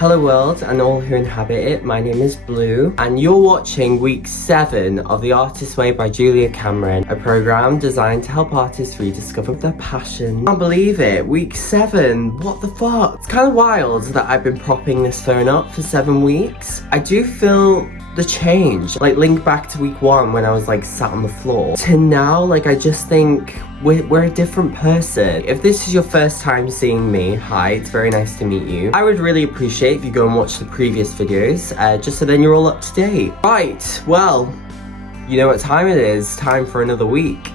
Hello world and all who inhabit it, my name is Blue and you're watching week 7 of The Artist's Way by Julia Cameron, a programme designed to help artists rediscover their passion. Can't believe it, week 7, what the fuck? It's kind of wild that I've been propping this phone up for 7 weeks. I do feel the change, like link back to week 1 when I was like sat on the floor to now, like I just think we're a different person. If this is your first time seeing me, hi, it's very nice to meet you. I would really appreciate if you go and watch the previous videos, just so then you're all up to date. Right, well, you know what time it is, time for another week.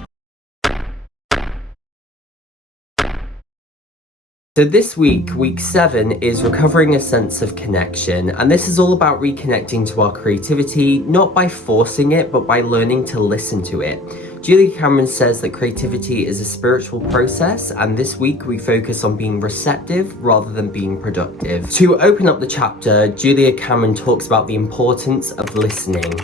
So this week, week 7, is recovering a sense of connection, and this is all about reconnecting to our creativity, not by forcing it, but by learning to listen to it. Julia Cameron says that creativity is a spiritual process, and this week we focus on being receptive rather than being productive. To open up the chapter, Julia Cameron talks about the importance of listening.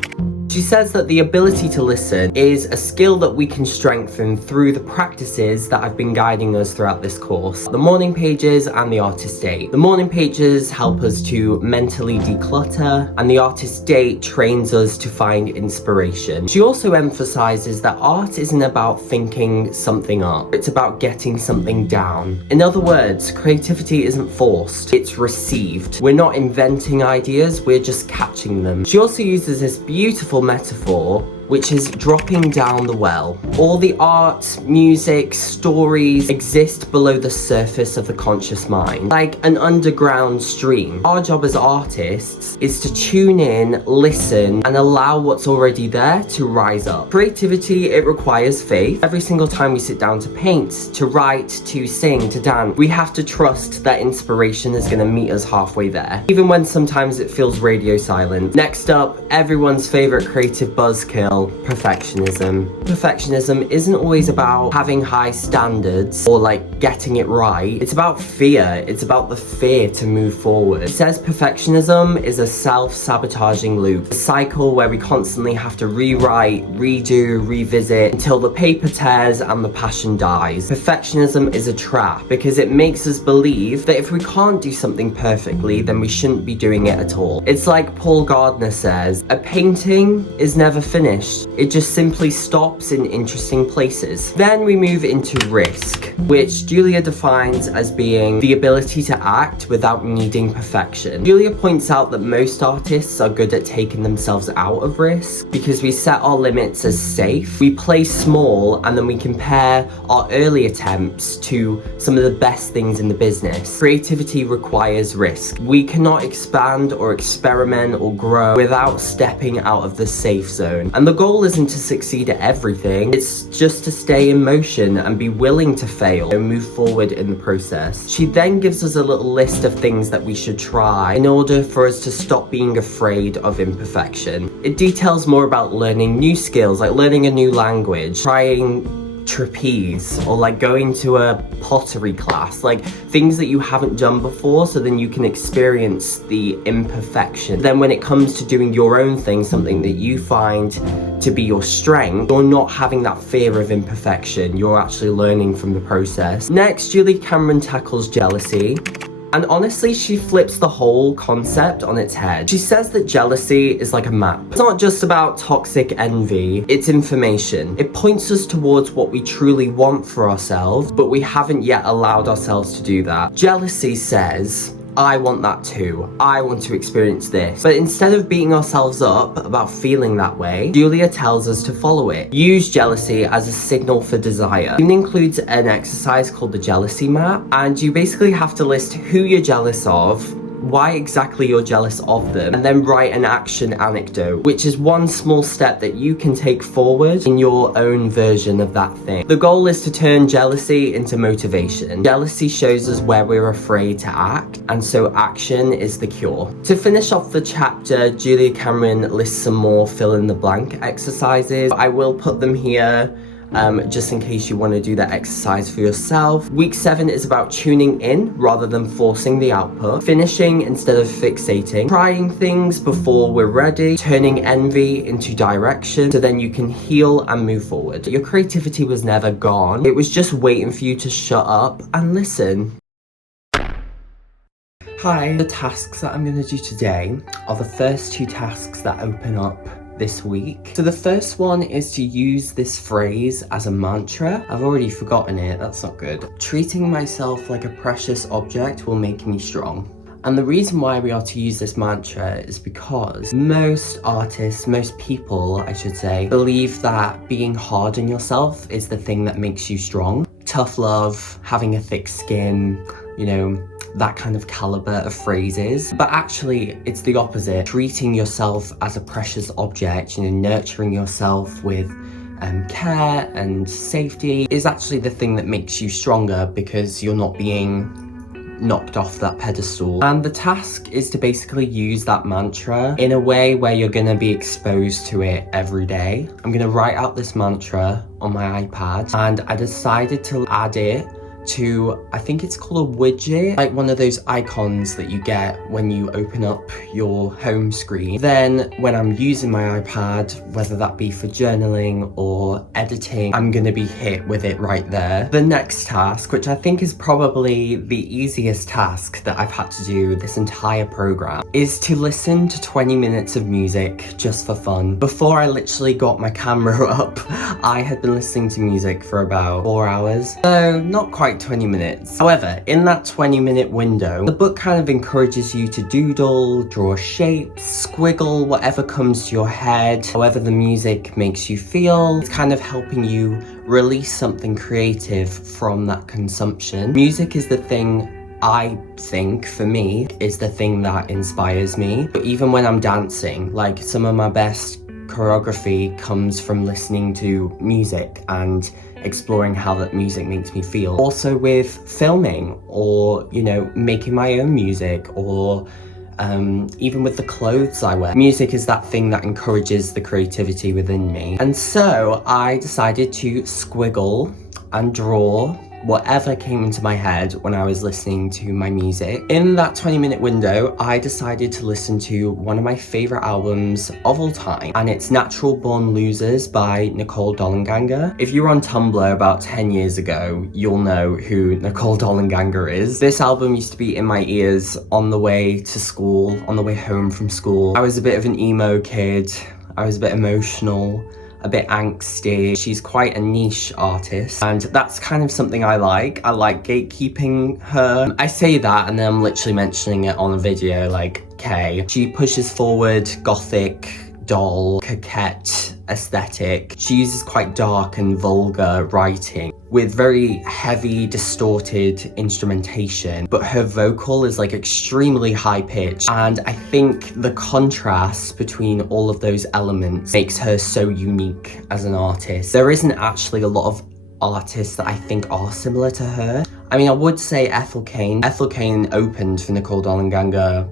She says that the ability to listen is a skill that we can strengthen through the practices that have been guiding us throughout this course. The morning pages and the artist date. The morning pages help us to mentally declutter, and the artist date trains us to find inspiration. She also emphasizes that art isn't about thinking something up, it's about getting something down. In other words, creativity isn't forced, it's received. We're not inventing ideas, we're just catching them. She also uses this beautiful metaphor, which is dropping down the well. All the art, music, stories exist below the surface of the conscious mind, like an underground stream. Our job as artists is to tune in, listen, and allow what's already there to rise up. Creativity, it requires faith. Every single time we sit down to paint, to write, to sing, to dance, we have to trust that inspiration is going to meet us halfway there, even when sometimes it feels radio silent. Next up, everyone's favorite creative buzzkill, perfectionism. Perfectionism isn't always about having high standards or like getting it right. It's about fear. It's about the fear to move forward. It says perfectionism is a self-sabotaging loop, a cycle where we constantly have to rewrite, redo, revisit until the paper tears and the passion dies. Perfectionism is a trap because it makes us believe that if we can't do something perfectly, then we shouldn't be doing it at all. It's like Paul Gardner says, a painting is never finished. It just simply stops in interesting places. Then we move into risk, which Julia defines as being the ability to act without needing perfection. Julia points out that most artists are good at taking themselves out of risk because we set our limits as safe. We play small and then we compare our early attempts to some of the best things in the business. Creativity requires risk. We cannot expand or experiment or grow without stepping out of the safe zone. And the goal isn't to succeed at everything, it's just to stay in motion and be willing to fail and move forward in the process. She then gives us a little list of things that we should try in order for us to stop being afraid of imperfection. It details more about learning new skills, like learning a new language, trying trapeze, or like going to a pottery class, like things that you haven't done before, so then you can experience the imperfection. Then when it comes to doing your own thing, something that you find to be your strength, you're not having that fear of imperfection, you're actually learning from the process. Next, Julia Cameron tackles jealousy. And honestly, she flips the whole concept on its head. She says that jealousy is like a map. It's not just about toxic envy, it's information. It points us towards what we truly want for ourselves, but we haven't yet allowed ourselves to do that. Jealousy says, I want that too. I want to experience this. But instead of beating ourselves up about feeling that way, Julia tells us to follow it. Use jealousy as a signal for desire. It includes an exercise called the jealousy map, and you basically have to list who you're jealous of, why exactly you're jealous of them, and then write an action anecdote, which is one small step that you can take forward in your own version of that thing. The goal is to turn jealousy into motivation. Jealousy shows us where we're afraid to act, and so action is the cure. To finish off the chapter, Julia Cameron lists some more fill in the blank exercises. I will put them here just in case you want to do that exercise for yourself. Week 7 is about tuning in rather than forcing the output, finishing instead of fixating, trying things before we're ready, turning envy into direction so then you can heal and move forward. Your creativity was never gone, it was just waiting for you to shut up and listen. Hi. The tasks that I'm going to do today are the first 2 tasks that open up this week. So the first one is to use this phrase as a mantra. I've already forgotten it, that's not good. Treating myself like a precious object will make me strong. And the reason why we are to use this mantra is because most artists, most people, I should say, believe that being hard on yourself is the thing that makes you strong. Tough love, having a thick skin, you know, that kind of caliber of phrases. But actually, it's the opposite. Treating yourself as a precious object, you know, nurturing yourself with care and safety is actually the thing that makes you stronger because you're not being knocked off that pedestal. And the task is to basically use that mantra in a way where you're gonna be exposed to it every day. I'm gonna write out this mantra on my iPad, and I decided to add it to, I think it's called a widget, like one of those icons that you get when you open up your home screen. Then when I'm using my iPad, whether that be for journaling or editing, I'm gonna be hit with it right there. The next task, which I think is probably the easiest task that I've had to do this entire program, is to listen to 20 minutes of music just for fun. Before I literally got my camera up, I had been listening to music for about 4 hours. So not quite 20 minutes. However, in that 20-minute window, the book kind of encourages you to doodle, draw shapes, squiggle, whatever comes to your head, however the music makes you feel. It's kind of helping you release something creative from that consumption. Music is the thing, I think, for me, is the thing that inspires me. But even when I'm dancing, like some of my best choreography comes from listening to music and exploring how that music makes me feel. Also with filming, or, you know, making my own music, or even with the clothes I wear. Music is that thing that encourages the creativity within me. And so I decided to squiggle and draw whatever came into my head when I was listening to my music. In that 20-minute window, I decided to listen to one of my favorite albums of all time, and it's Natural Born Losers by Nicole Dollanganger. If you were on Tumblr about 10 years ago, you'll know who Nicole Dollanganger is. This album used to be in my ears on the way to school, on the way home from school. I was a bit of an emo kid. I was a bit emotional, a bit angsty. She's quite a niche artist, and that's kind of something I like. I like gatekeeping her. I say that and then I'm literally mentioning it on a video, like, okay. She pushes forward gothic, doll, coquette aesthetic. She uses quite dark and vulgar writing with very heavy, distorted instrumentation, but her vocal is like extremely high pitched, and I think the contrast between all of those elements makes her so unique as an artist. There isn't actually a lot of artists that I think are similar to her. I mean, I would say Ethel Cain. Ethel Cain opened for Nicole Dollanganger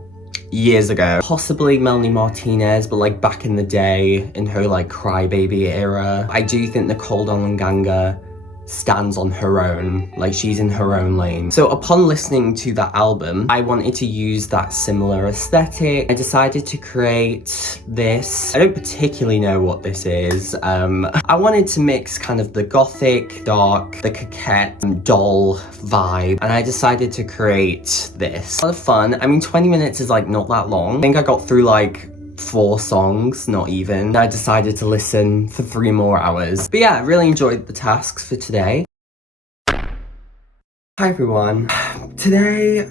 years ago. Possibly Melanie Martinez, but like back in the day, in her like Crybaby era. I do think Nicole Dollanganger stands on her own, like she's in her own lane. So upon listening to that album, I wanted to use that similar aesthetic. I decided to create this. I don't particularly know what this is. I wanted to mix kind of the gothic, dark, the coquette, doll vibe, and I decided to create this. A lot of fun. I mean, 20 minutes is like not that long. I think I got through like 4 songs, not even. I decided to listen for 3 more hours. But yeah, I really enjoyed the tasks for today. Hi everyone. Today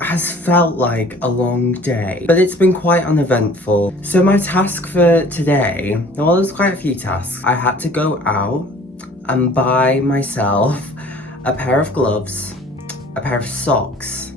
has felt like a long day, but it's been quite uneventful. So my task for today, well, there's quite a few tasks. I had to go out and buy myself a pair of gloves, a pair of socks,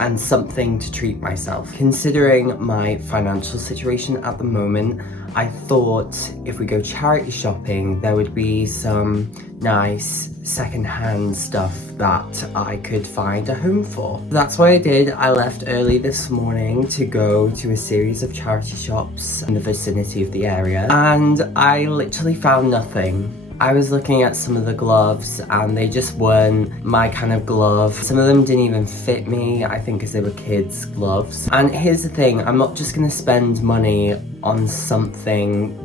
and something to treat myself. Considering my financial situation at the moment, I thought if we go charity shopping, there would be some nice secondhand stuff that I could find a home for. That's what I did. I left early this morning to go to a series of charity shops in the vicinity of the area, and I literally found nothing. I was looking at some of the gloves and they just weren't my kind of glove. Some of them didn't even fit me, I think because they were kids' gloves. And here's the thing, I'm not just gonna spend money on something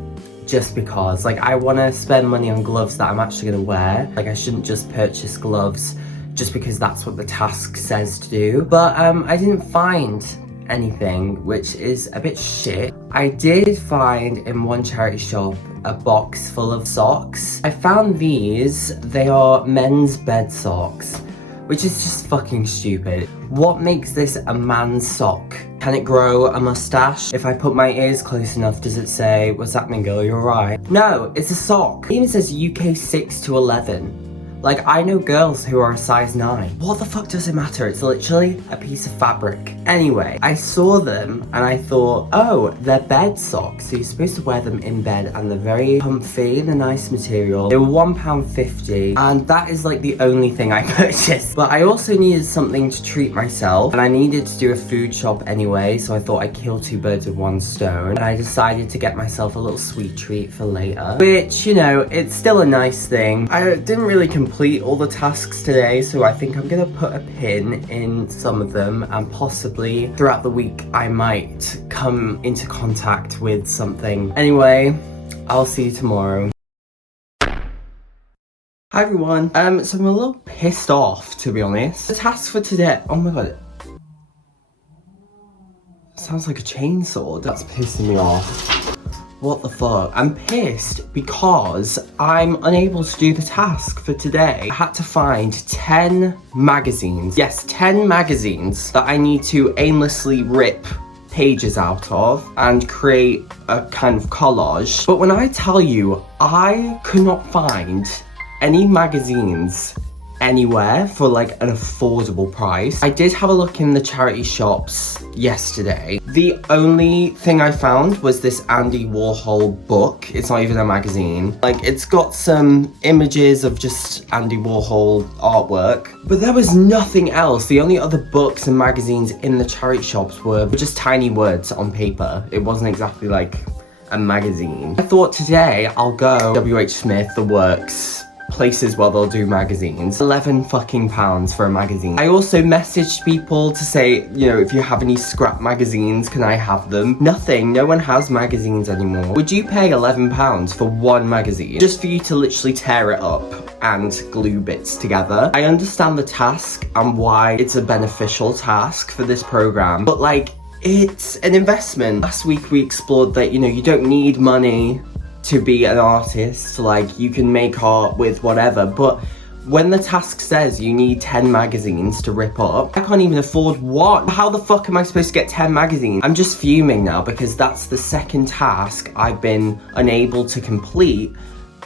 just because. Like, I wanna spend money on gloves that I'm actually gonna wear. Like, I shouldn't just purchase gloves just because that's what the task says to do. But I didn't find anything, which is a bit shit. I did find in one charity shop a box full of socks. I found these. They are men's bed socks, which is just fucking stupid. What makes this a man's sock? Can it grow a mustache? If I put my ears close enough, does it say, "What's happening, girl, you're right"? No, it's a sock. It even says UK 6 to 11. Like, I know girls who are a size 9. What the fuck does it matter? It's literally a piece of fabric. Anyway, I saw them and I thought, oh, they're bed socks. So you're supposed to wear them in bed and they're very comfy and a nice material. They were £1.50 and that is like the only thing I purchased. But I also needed something to treat myself and I needed to do a food shop anyway. So I thought I'd kill 2 birds with 1 stone. And I decided to get myself a little sweet treat for later. Which, you know, it's still a nice thing. I didn't really complete all the tasks today, so I think I'm gonna put a pin in some of them and possibly throughout the week I might come into contact with something. Anyway, I'll see you tomorrow. Hi everyone. So I'm a little pissed off, to be honest. The task for today, oh my god. Sounds like a chainsaw. That's pissing me off. What the fuck? I'm pissed because I'm unable to do the task for today. I had to find 10 magazines. Yes, 10 magazines that I need to aimlessly rip pages out of and create a kind of collage. But when I tell you, I could not find any magazines anywhere for like an affordable price. I did have a look in the charity shops yesterday. The only thing I found was this Andy Warhol book. It's not even a magazine. Like, it's got some images of just Andy Warhol artwork, but there was nothing else. The only other books and magazines in the charity shops were just tiny words on paper. It wasn't exactly like a magazine. I thought today I'll go WH Smith, The Works, places where they'll do magazines. £11 fucking for a magazine. I also messaged people to say, you know, if you have any scrap magazines, can I have them? Nothing. No one has magazines anymore. Would you pay £11 for one magazine just for you to literally tear it up and glue bits together? I understand the task and why it's a beneficial task for this program, but like, it's an investment. Last week we explored that, you know, you don't need money to be an artist. Like, you can make art with whatever, but when the task says you need 10 magazines to rip up, I can't even afford one. How the fuck am I supposed to get 10 magazines? I'm just fuming now because that's the second task I've been unable to complete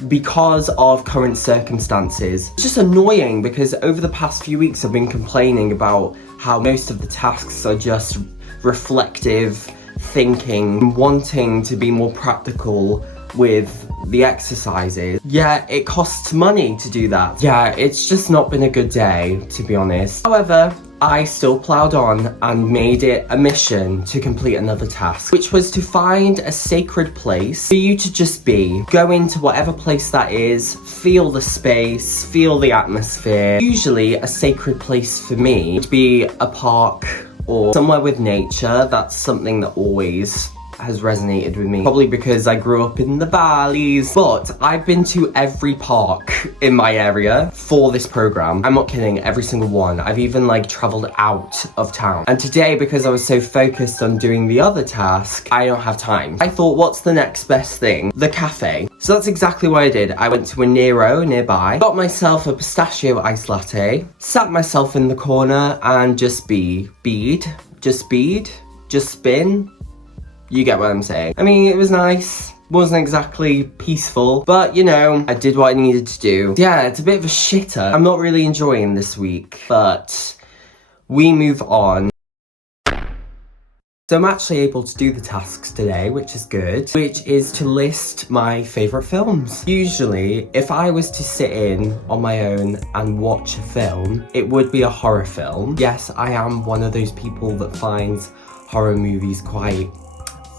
because of current circumstances. It's just annoying because over the past few weeks I've been complaining about how most of the tasks are just reflective thinking, wanting to be more practical with the exercises. Yeah, it costs money to do that. Yeah, it's just not been a good day, to be honest. However, I still ploughed on and made it a mission to complete another task, which was to find a sacred place for you to just be. Go into whatever place that is, feel the space, feel the atmosphere. Usually a sacred place for me would be a park or somewhere with nature. That's something that always has resonated with me, probably because I grew up in the valleys. But I've been to every park in my area for this program. I'm not kidding, every single one. I've even like traveled out of town. And today, because I was so focused on doing the other task, I don't have time. I thought, what's the next best thing? The cafe. So that's exactly what I did. I went to a Nero nearby, got myself a pistachio iced latte, sat myself in the corner and just spin. You get what I'm saying. I mean, it was nice. Wasn't exactly peaceful, but you know, I did what I needed to do. Yeah, it's a bit of a shitter. I'm not really enjoying this week, but we move on. So I'm actually able to do the tasks today, which is good, which is to list my favourite films. Usually, if I was to sit in on my own and watch a film, it would be a horror film. Yes, I am one of those people that finds horror movies quite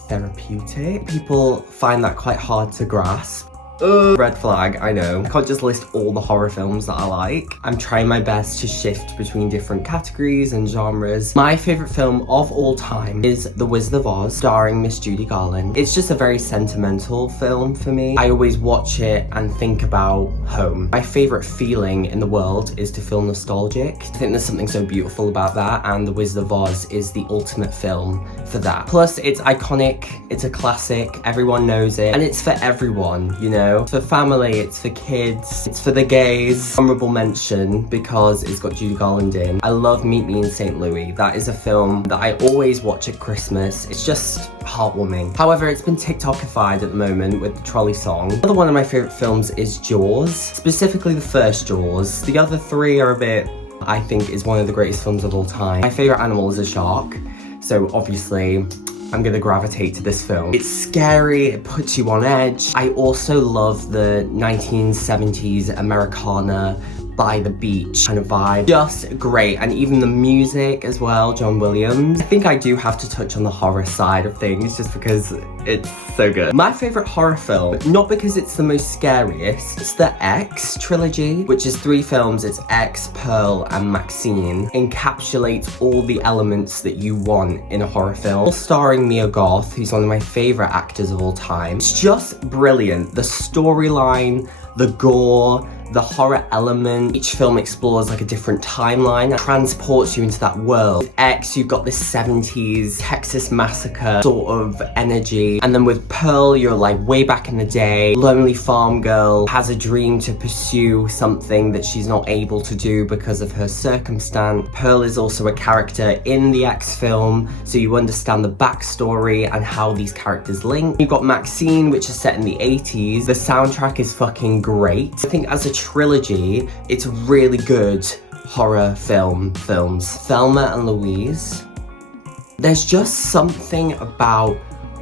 therapeutic. People find that quite hard to grasp. Red flag, I know. I can't just list all the horror films that I like. I'm trying my best to shift between different categories and genres. My favourite film of all time is The Wizard of Oz, starring Miss Judy Garland. It's just a very sentimental film for me. I always watch it and think about home. My favourite feeling in the world is to feel nostalgic. I think there's something so beautiful about that, and The Wizard of Oz is the ultimate film for that. Plus, it's iconic, it's a classic, everyone knows it, and it's for everyone, you know? It's for family, it's for kids, it's for the gays. Honourable mention because it's got Judy Garland in. I love Meet Me in St. Louis. That is a film that I always watch at Christmas. It's just heartwarming. However, it's been TikTokified at the moment with the trolley song. Another one of my favourite films is Jaws, specifically the first Jaws. The other three are a bit, I think, is one of the greatest films of all time. My favourite animal is a shark, so obviously I'm gonna gravitate to this film. It's scary, it puts you on edge. I also love the 1970s Americana by the beach kind of vibe. Just great, and even the music as well, John Williams. I think I do have to touch on the horror side of things just because it's so good. My favourite horror film, not because it's the most scariest, it's the X trilogy, which is 3 films. It's X, Pearl, and Maxine. Encapsulates all the elements that you want in a horror film. All starring Mia Goth, who's one of my favourite actors of all time. It's just brilliant. The storyline, the gore, the horror element. Each film explores like a different timeline, transports you into that world. With X, you've got this 70s Texas massacre sort of energy. And then with Pearl, you're like way back in the day. Lonely farm girl has a dream to pursue something that she's not able to do because of her circumstance. Pearl is also a character in the X film, so you understand the backstory and how these characters link. You've got Maxine, which is set in the 80s. The soundtrack is fucking great. I think as a trilogy, it's really good horror films. Thelma and Louise. There's just something about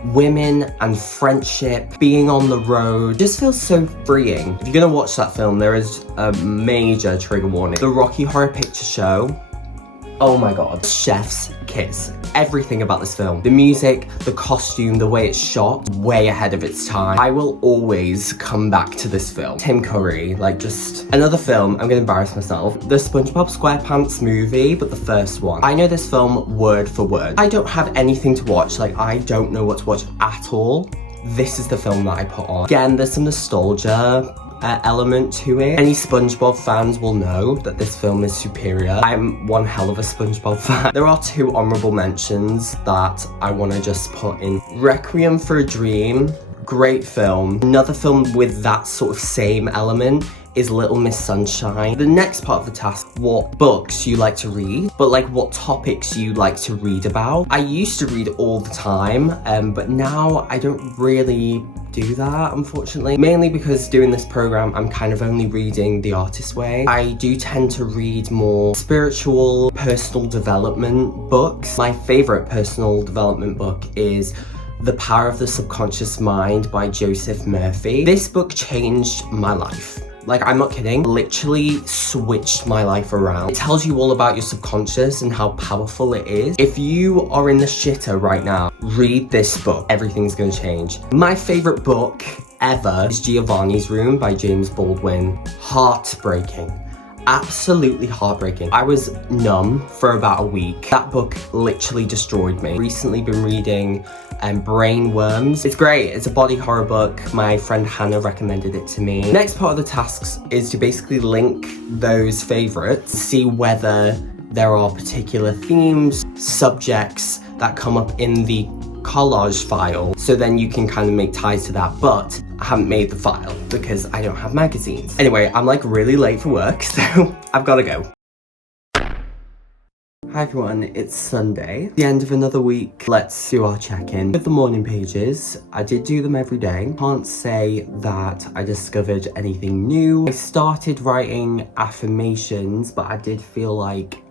women and friendship, being on the road, just feels so freeing. If you're gonna watch that film, there is a major trigger warning. The Rocky Horror Picture Show. Oh my god. Chef's kiss. Everything about this film. The music, the costume, the way it's shot, way ahead of its time. I will always come back to this film. Tim Curry, like just another film, I'm gonna embarrass myself. The SpongeBob SquarePants movie, but the first one. I know this film word for word. I don't have anything to watch, like I don't know what to watch at all. This is the film that I put on. Again, there's some nostalgia element to it. Any SpongeBob fans will know that this film is superior. I'm one hell of a SpongeBob fan. There are 2 honourable mentions that I want to just put in. Requiem for a Dream, great film. Another film with that sort of same element is Little Miss Sunshine. The next part of the task, what books you like to read, but like what topics you like to read about. I used to read all the time, but now I don't really do that, unfortunately. Mainly because doing this program, I'm kind of only reading The Artist's Way. I do tend to read more spiritual, personal development books. My favourite personal development book is The Power of the Subconscious Mind by Joseph Murphy. This book changed my life. Like, I'm not kidding, literally switched my life around. It tells you all about your subconscious and how powerful it is. If you are in the shitter right now, read this book. Everything's gonna change. My favorite book ever is Giovanni's Room by James Baldwin. Heartbreaking. Absolutely heartbreaking. I was numb for about a week. That book literally destroyed me. Recently been reading Brain Worms. It's great. It's a body horror book. My friend Hannah recommended it to me. Next part of the tasks is to basically link those favorites, see whether there are particular themes, subjects that come up in the collage file, so then you can kind of make ties to that, but I haven't made the file because I don't have magazines. Anyway, I'm like really late for work, so I've gotta go. Hi everyone, it's Sunday, the end of another week. Let's do our check-in. With the morning pages, I did do them every day. Can't say that I discovered anything new. I started writing affirmations, but I did feel like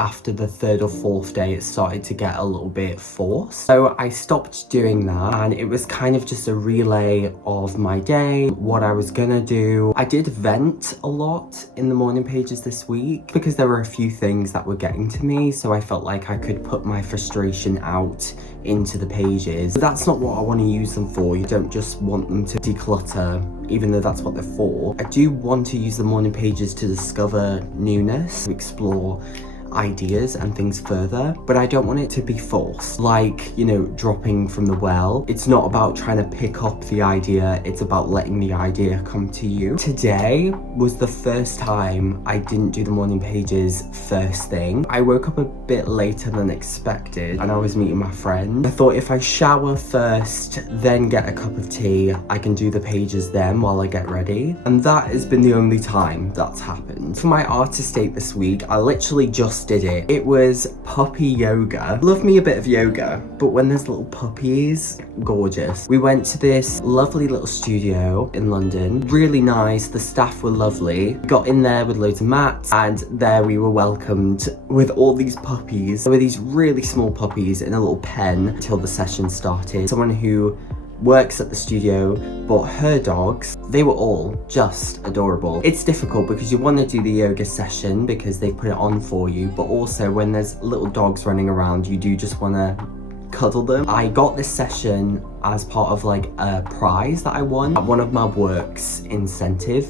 after the third or fourth day it started to get a little bit forced. So I stopped doing that, and it was kind of just a relay of my day, what I was gonna do. I did vent a lot in the morning pages this week because there were a few things that were getting to me, so I felt like I could put my frustration out into the pages. But that's not what I want to use them for. You don't just want them to declutter, even though that's what they're for. I do want to use the morning pages to discover newness, to explore ideas and things further, but I don't want it to be forced, like, you know, dropping from the well. It's not about trying to pick up the idea, it's about letting the idea come to you. Today was the first time I didn't do the morning pages first thing. I woke up a bit later than expected and I was meeting my friend. I thought if I shower first, then get a cup of tea, I can do the pages then while I get ready. And that has been the only time that's happened. For my artist date this week, I literally just did it. It was puppy yoga. Love me a bit of yoga, but when there's little puppies, gorgeous. We went to this lovely little studio in London. Really nice. The staff were lovely. Got in there with loads of mats, and there we were welcomed with all these puppies. There were these really small puppies in a little pen until the session started. Someone who works at the studio bought her dogs. They were all just adorable. It's difficult because you want to do the yoga session because they put it on for you, but also when there's little dogs running around, you do just want to cuddle them. I got this session as part of like a prize that I won at one of my work's incentive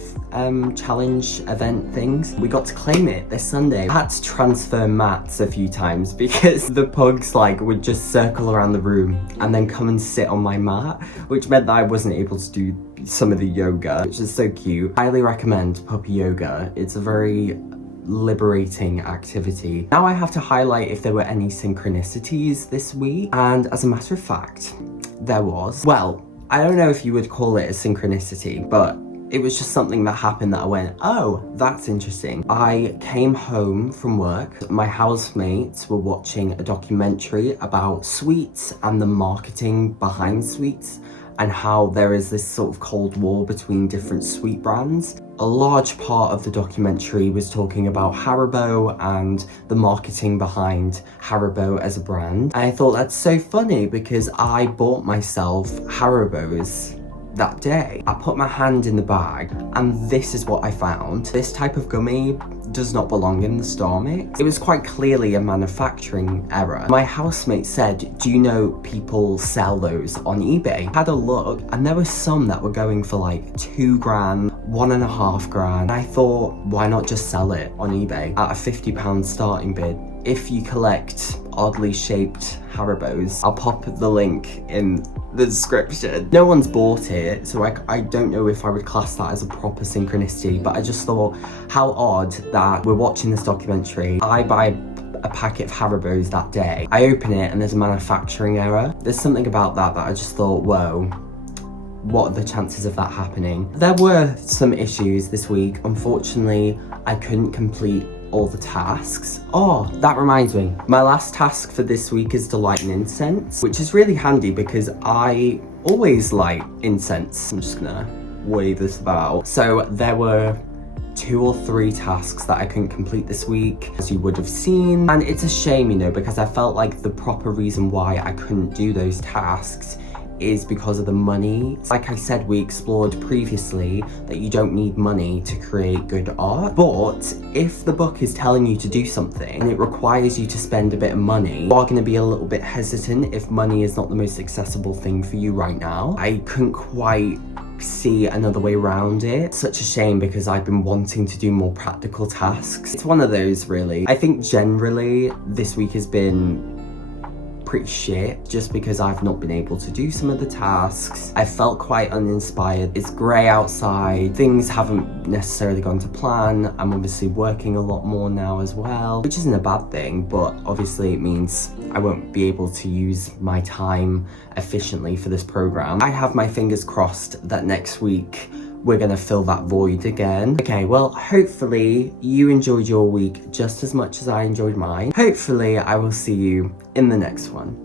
challenge event things. We got to claim it this Sunday. I had to transfer mats a few times because the pugs like would just circle around the room and then come and sit on my mat, which meant that I wasn't able to do some of the yoga, which is so cute. Highly recommend puppy yoga. It's a very liberating activity. Now I have to highlight if there were any synchronicities this week, and as a matter of fact, there was. Well, I don't know if you would call it a synchronicity, but it was just something that happened that I went, oh, that's interesting. I came home from work. My housemates were watching a documentary about sweets and the marketing behind sweets, and how there is this sort of cold war between different sweet brands. A large part of the documentary was talking about Haribo and the marketing behind Haribo as a brand. And I thought that's so funny because I bought myself Haribos that day. I put my hand in the bag and this is what I found. This type of gummy does not belong in the Star Mix. It was quite clearly a manufacturing error. My housemate said, do you know people sell those on eBay? Had a look and there were some that were going for like $2 grand, $1.5 grand. I thought, why not just sell it on eBay at a £50 starting bid? If you collect oddly shaped Haribos, I'll pop the link in the description. No one's bought it, so I don't know if I would class that as a proper synchronicity, but I just thought how odd that we're watching this documentary. I buy a packet of Haribos that day. I open it and there's a manufacturing error. There's something about that I just thought, whoa, what are the chances of that happening? There were some issues this week. Unfortunately, I couldn't complete all the tasks. Oh, that reminds me. My last task for this week is to light an incense, which is really handy because I always light incense. I'm just gonna wave this about. So there were 2 or 3 tasks that I couldn't complete this week, as you would have seen. And it's a shame, you know, because I felt like the proper reason why I couldn't do those tasks is because of the money. Like I said, we explored previously that you don't need money to create good art, but if the book is telling you to do something and it requires you to spend a bit of money, you are going to be a little bit hesitant if money is not the most accessible thing for you right now. I couldn't quite see another way around it. Such a shame because I've been wanting to do more practical tasks. It's one of those, really. I think generally this week has been pretty shit just because I've not been able to do some of the tasks. I felt quite uninspired. It's grey outside. Things haven't necessarily gone to plan. I'm obviously working a lot more now as well, which isn't a bad thing, but obviously it means I won't be able to use my time efficiently for this program. I have my fingers crossed that next week we're gonna fill that void again. Okay, well, hopefully you enjoyed your week just as much as I enjoyed mine. Hopefully I will see you in the next one.